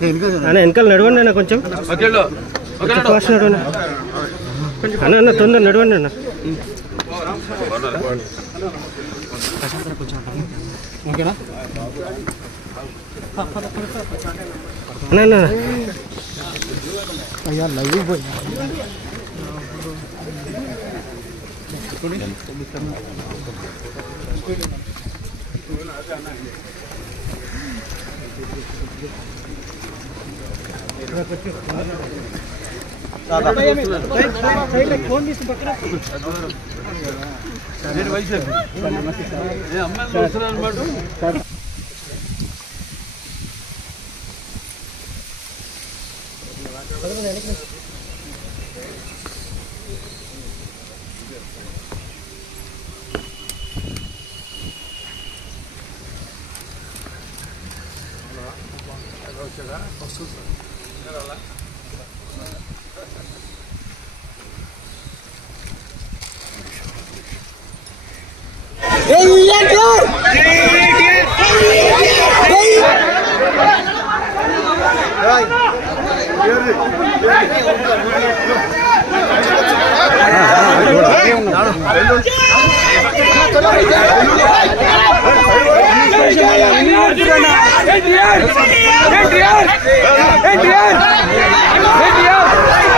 అన్న వెనకాల నడవండి అన్న కొంచెం ఫాస్ట్ నడవండి అన్న అన్న తొందర నడవండి అన్న ఓకేనా అన్న అన్న అయ్యా లైవ్ పోయి ఫోన్ తీసి పక్కన NTR